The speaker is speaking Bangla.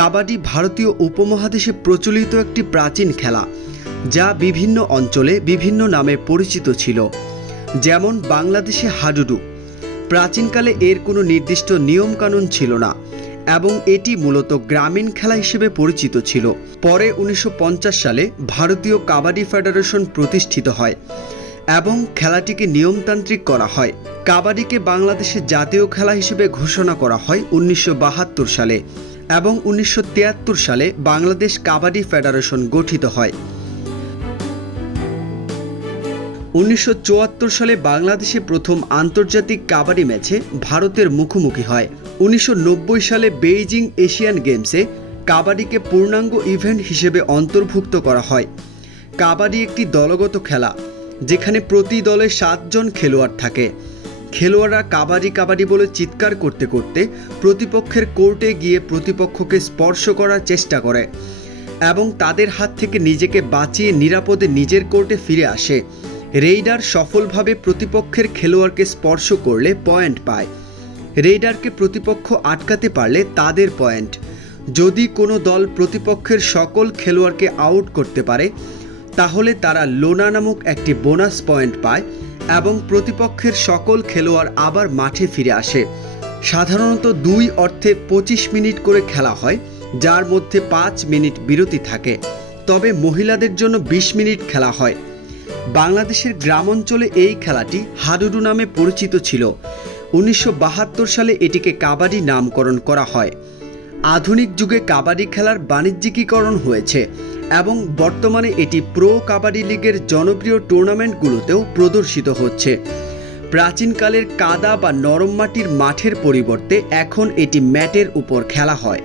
কাবাডি ভারতীয় উপমহাদেশে প্রচলিত একটি প্রাচীন খেলা, যা বিভিন্ন অঞ্চলে বিভিন্ন নামে পরিচিত ছিল, যেমন বাংলাদেশে হাডুডু। প্রাচীনকালে এর কোনো নির্দিষ্ট নিয়মকানুন ছিল না এবং এটি মূলত গ্রামীণ খেলা হিসেবে পরিচিত ছিল। পরে উনিশশো পঞ্চাশ সালে ভারতীয় কাবাডি ফেডারেশন প্রতিষ্ঠিত হয় এবং খেলাটিকে নিয়মতান্ত্রিক করা হয়। কাবাডিকে বাংলাদেশের জাতীয় খেলা হিসেবে ঘোষণা করা হয় উনিশশো বাহাত্তর সালে। এবং উনিশশো তিয়াত্তর সালে বাংলাদেশ কাবাডি ফেডারেশন গঠিত হয়। উনিশশো চুয়াত্তর সালে বাংলাদেশে প্রথম আন্তর্জাতিক কাবাডি ম্যাচে ভারতের মুখোমুখি হয়। উনিশশো নব্বই সালে বেইজিং এশিয়ান গেমসে কাবাডিকে পূর্ণাঙ্গ ইভেন্ট হিসেবে অন্তর্ভুক্ত করা হয়। কাবাডি একটি দলগত খেলা, যেখানে প্রতি দলে সাতজন খেলোয়াড় থাকে। খেলোয়াড়রা কাবাডি কাবাডি বলে চিৎকার করতে করতে প্রতিপক্ষের কোর্টে গিয়ে প্রতিপক্ষকে স্পর্শ করার চেষ্টা করে এবং তাদের হাত থেকে নিজেকে বাঁচিয়ে নিরাপদে নিজের কোর্টে ফিরে আসে। রেইডার সফলভাবে প্রতিপক্ষের খেলোয়াড়কে স্পর্শ করলে পয়েন্ট পায়। রেইডারকে প্রতিপক্ষ আটকাতে পারলে তাদের পয়েন্ট। যদি কোনো দল প্রতিপক্ষের সকল খেলোয়াড়কে আউট করতে পারে, তাহলে তারা লোনা নামক একটি বোনাস পয়েন্ট পায় এবং প্রতিপক্ষের সকল খেলোয়াড় আবার মাঠে ফিরে আসে। সাধারণত দুই অর্থে পঁচিশ মিনিট করে খেলা হয়, যার মধ্যে পাঁচ মিনিট বিরতি থাকে। তবে মহিলাদের জন্য বিশ মিনিট খেলা হয়। বাংলাদেশের গ্রামাঞ্চলে এই খেলাটি হাডুডু নামে পরিচিত ছিল। উনিশশো বাহাত্তর সালে এটিকে কাবাডি নামকরণ করা হয়। আধুনিক যুগে কাবাডি খেলার বাণিজ্যিকীকরণ হয়েছে। এবং বর্তমানে এটি প্রো কাবাডি লিগের জনপ্রিয় টুর্নামেন্টগুলোতেও প্রদর্শিত হচ্ছে। প্রাচীনকালের কাদা বা নরম মাটির মাঠের পরিবর্তে এখন এটি ম্যাটের উপর খেলা হয়।